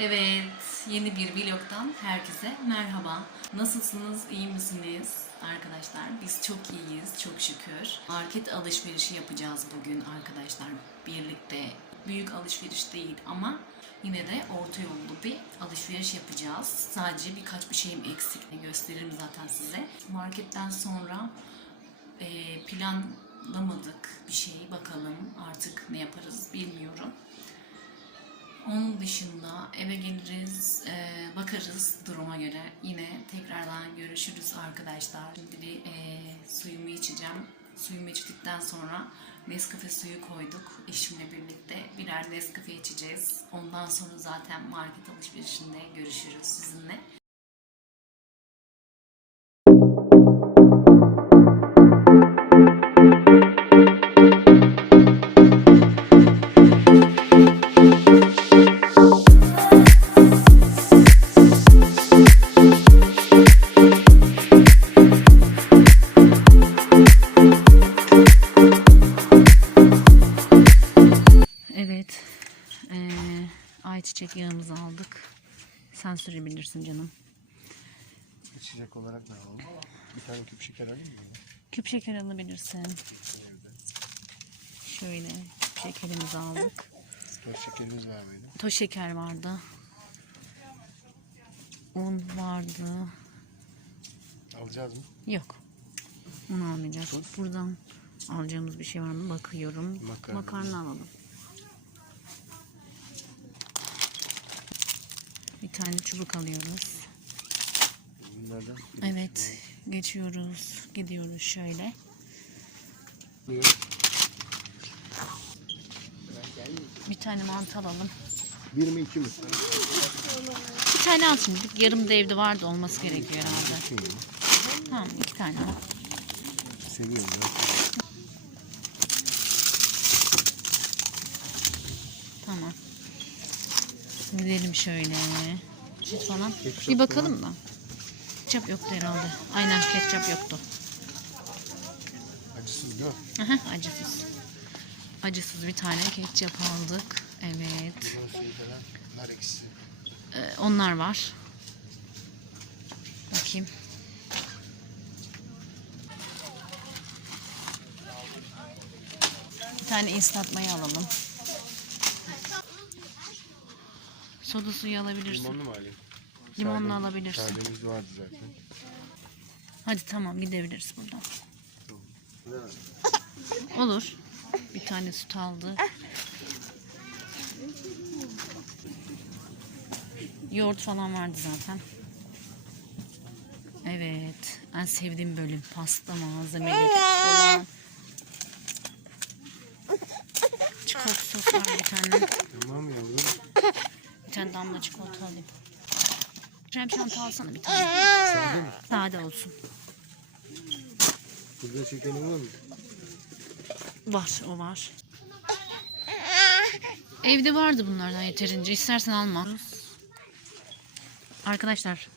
Evet, yeni bir vlogdan herkese merhaba. Nasılsınız, iyi misiniz arkadaşlar? Biz çok iyiyiz, çok şükür. Market alışverişi yapacağız bugün arkadaşlar birlikte. Büyük alışveriş değil ama yine de orta yollu bir alışveriş yapacağız. Sadece birkaç bir şeyim eksik. Gösteririm zaten size. Marketten sonra planlamadık bir şey. Bakalım artık ne yaparız bilmiyorum. Onun dışında eve geliriz, e, bakarız duruma göre. Yine tekrardan görüşürüz arkadaşlar. Şimdi e, suyumu içeceğim. Suyumu içtikten sonra Nescafe suyu koyduk eşimle birlikte. Birer Nescafe içeceğiz. Ondan sonra zaten market alışverişinde görüşürüz sizinle. Sen sürebilirsin canım. İçecek olarak ne alalım? Bir tane küp şeker alayım mı? Küp şeker alabilirsin. Şöyle küp şekerimizi aldık. Toz şekerimiz var mıydı? Toz şeker vardı. Un vardı. Alacağız mı? Yok. Onu almayacağız. Buradan alacağımız bir şey var mı? Bakıyorum. Makarna. Makarna alalım. Tane çubuk alıyoruz. Bunlardan. Evet. Geçiyoruz. Gidiyoruz şöyle. Bir tane mantı alalım. Bir mi iki mi? Bir tane al şimdi. Yarım da evde vardı olması gerekiyor herhalde. Tamam iki tane al. Seviyorum ben. Tamam. Gidelim şöyle. Süt falan. Ketçap bir bakalım da. Ketçap yoktu herhalde. Aynen ketçap yoktu. Acısız değil mi? Aha, acısız. Acısız bir tane ketçap aldık. Evet. Ee, onlar var. Bakayım. Bir tane instant maya alalım. Soda suyu alabilirsin. Limonlu mu alayım? Limonlu Sade- alabilirsin. Sademiz vardı zaten. Hadi tamam gidebiliriz buradan. Olur. Bir tane süt aldı. Yoğurt falan vardı zaten. Evet. En sevdiğim bölüm. Pasta malzemeleri falan. Çikolata sos var bir tane. Tamam yavrum. Tane damla çikolata alayım. Krem şanti alsana bir tane. Sade mi? Sade olsun. Burada şekerin var mı? Var o var. Evde vardı bunlardan yeterince. İstersen alma. Arkadaşlar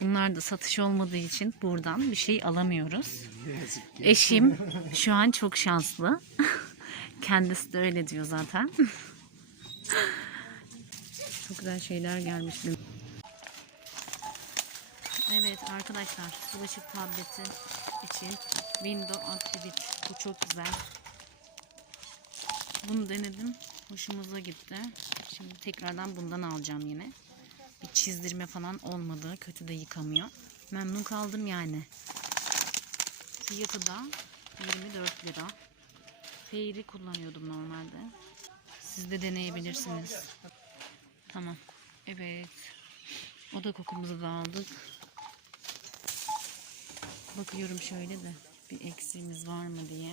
bunlar da satış olmadığı için buradan bir şey alamıyoruz. Eşim şu an çok şanslı. Kendisi de öyle diyor zaten. Çok güzel şeyler gelmiş. Evet arkadaşlar bulaşık tableti için Windows Activate bu çok güzel. Bunu denedim. Hoşumuza gitti. Şimdi tekrardan bundan alacağım yine. Bir çizdirme falan olmadı. Kötü de yıkamıyor. Memnun kaldım yani. Fiyatı da 24 lira. Fairy kullanıyordum normalde. Siz de deneyebilirsiniz. Tamam. Evet. Oda kokumuzu da aldık. Bakıyorum şöyle de bir eksiğimiz var mı diye.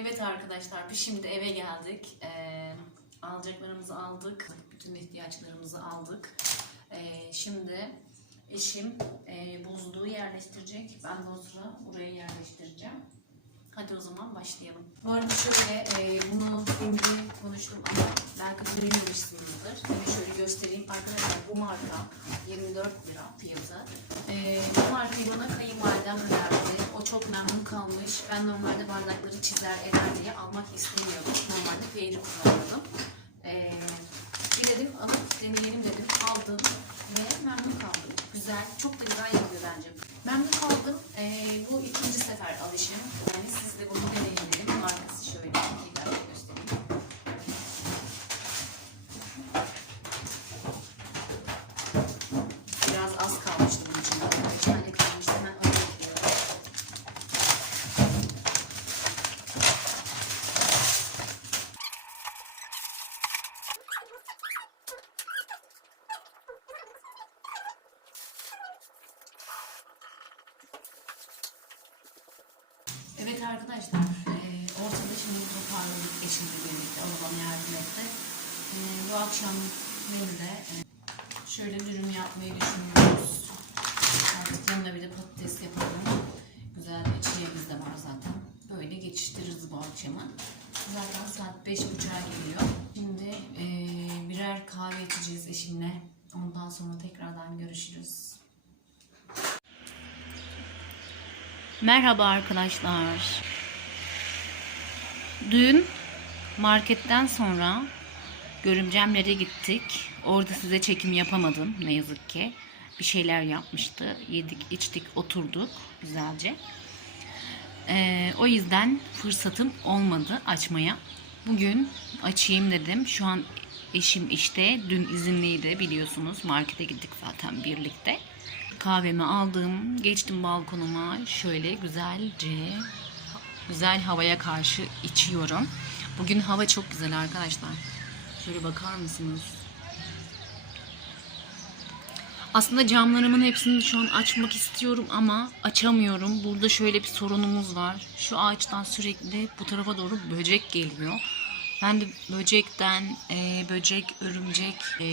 Evet arkadaşlar biz şimdi eve geldik. Ee, alacaklarımızı aldık. Bütün ihtiyaçlarımızı aldık. Ee, şimdi eşim e, buzluğu yerleştirecek. Ben de o sıra buraya yerleştireceğim. Hadi o zaman başlayalım. Bu arada şöyle e, bunu önce konuştum ama belki duymamışsınızdır. Yine şöyle göstereyim. Arkadaşlar bu marka 24 lira fiyatı. E, bu markayı bana kayınvalidem verdi. O çok memnun kalmış. Ben normalde bardakları çizer eder diye almak istemiyordum. Normalde feyri kullanıyordum. E, bir dedim alıp deneyelim dedim. Aldım ve memnun kaldım. Güzel, çok da güzel yapıyor bence. Memnun kaldım. Ee, bu ikinci sefer alışım. Yani siz de bunu deneyimleyin. Markası şöyle. Tekrar göstereyim. Biraz az kalmıştı bunun için. Bir tane kalmıştı. Hemen öyle yapıyorum. Evet arkadaşlar, eee ortada şimdi toparladık eşimle birlikte, o da bana yardım etti. Eee, bu akşam menüde eee, şöyle dürüm yapmayı düşünüyoruz. Artık yanına bir de patates yapalım. Güzel bir içeceğimiz de var zaten. Böyle geçiştiririz bu akşamı. Zaten saat beş buçuğa geliyor. Şimdi eee, birer kahve içeceğiz eşimle. Ondan sonra tekrardan görüşürüz. Merhaba arkadaşlar. Dün marketten sonra görümcemlere gittik. Orada size çekim yapamadım ne yazık ki. Bir şeyler yapmıştı. Yedik, içtik, oturduk güzelce. Ee, o yüzden fırsatım olmadı açmaya. Bugün açayım dedim. Şu an eşim işte. Dün izinliydi biliyorsunuz. Markete gittik zaten birlikte. Kahvemi aldım. Geçtim balkonuma. Şöyle güzelce güzel havaya karşı içiyorum. Bugün hava çok güzel arkadaşlar. Şöyle bakar mısınız? Aslında camlarımın hepsini şu an açmak istiyorum ama açamıyorum. Burada şöyle bir sorunumuz var. Şu ağaçtan sürekli bu tarafa doğru böcek geliyor. Ben de böcekten, e, böcek, örümcek e,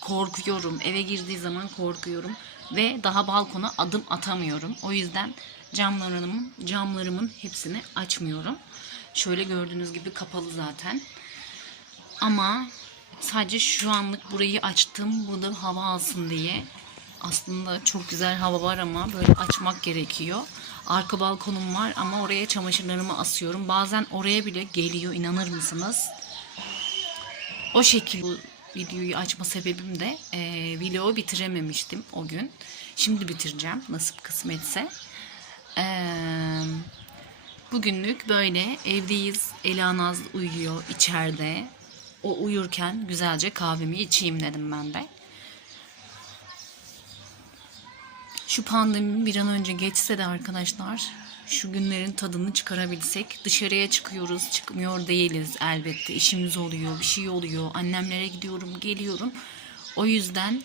korkuyorum. Eve girdiği zaman korkuyorum. Ve daha balkona adım atamıyorum. O yüzden camlarımın, camlarımın hepsini açmıyorum. Şöyle gördüğünüz gibi kapalı zaten. Ama sadece şu anlık burayı açtım. Burada hava alsın diye. Aslında çok güzel hava var ama böyle açmak gerekiyor. Arka balkonum var ama oraya çamaşırlarımı asıyorum. Bazen oraya bile geliyor inanır mısınız? O şekilde bu videoyu açma sebebim de e, vlogu bitirememiştim o gün. Şimdi bitireceğim nasip kısmetse. Eee Bugünlük böyle evdeyiz. Ela Naz uyuyor içeride. O uyurken güzelce kahvemi içeyim dedim ben de. Şu pandemi bir an önce geçse de arkadaşlar şu günlerin tadını çıkarabilsek dışarıya çıkıyoruz çıkmıyor değiliz elbette. İşimiz oluyor bir şey oluyor. Annemlere gidiyorum geliyorum. O yüzden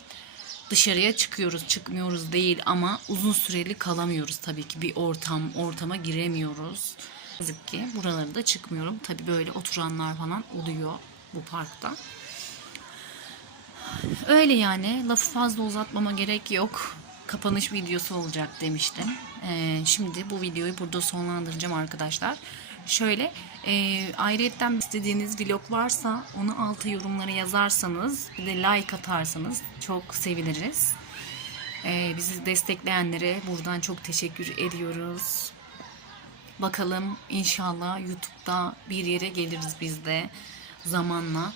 dışarıya çıkıyoruz çıkmıyoruz değil ama uzun süreli kalamıyoruz tabii ki. Bir ortam ortama giremiyoruz. Yazık ki buralara da çıkmıyorum. Tabii böyle oturanlar falan oluyor bu parkta. Öyle yani lafı fazla uzatmama gerek yok. Kapanış videosu olacak demiştim. Ee, şimdi bu videoyu burada sonlandıracağım arkadaşlar. Şöyle e, ayrıyetten istediğiniz vlog varsa onu altı yorumlara yazarsanız bir de like atarsanız çok seviniriz. Ee, bizi destekleyenlere buradan çok teşekkür ediyoruz. Bakalım inşallah YouTube'da bir yere geliriz biz de zamanla.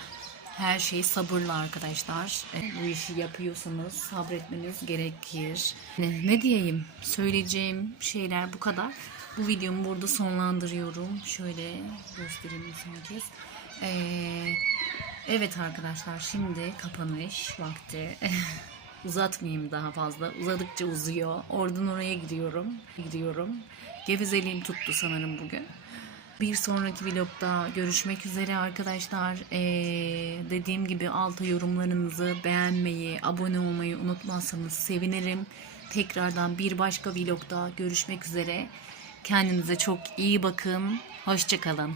Her şey sabırla arkadaşlar. E, Bu işi yapıyorsanız sabretmeniz gerekir. Ne, ne diyeyim? Söyleyeceğim şeyler bu kadar. Bu videomu burada sonlandırıyorum. Şöyle göstereyim son kez. Ee, evet arkadaşlar şimdi kapanış vakti. Uzatmayayım daha fazla. Uzadıkça uzuyor. Oradan oraya gidiyorum. Gidiyorum. Gevezeliğim tuttu sanırım bugün. Bir sonraki vlogda görüşmek üzere arkadaşlar. Ee, dediğim gibi alta yorumlarınızı beğenmeyi, abone olmayı unutmazsanız sevinirim. Tekrardan bir başka vlogda görüşmek üzere. Kendinize çok iyi bakın. Hoşçakalın.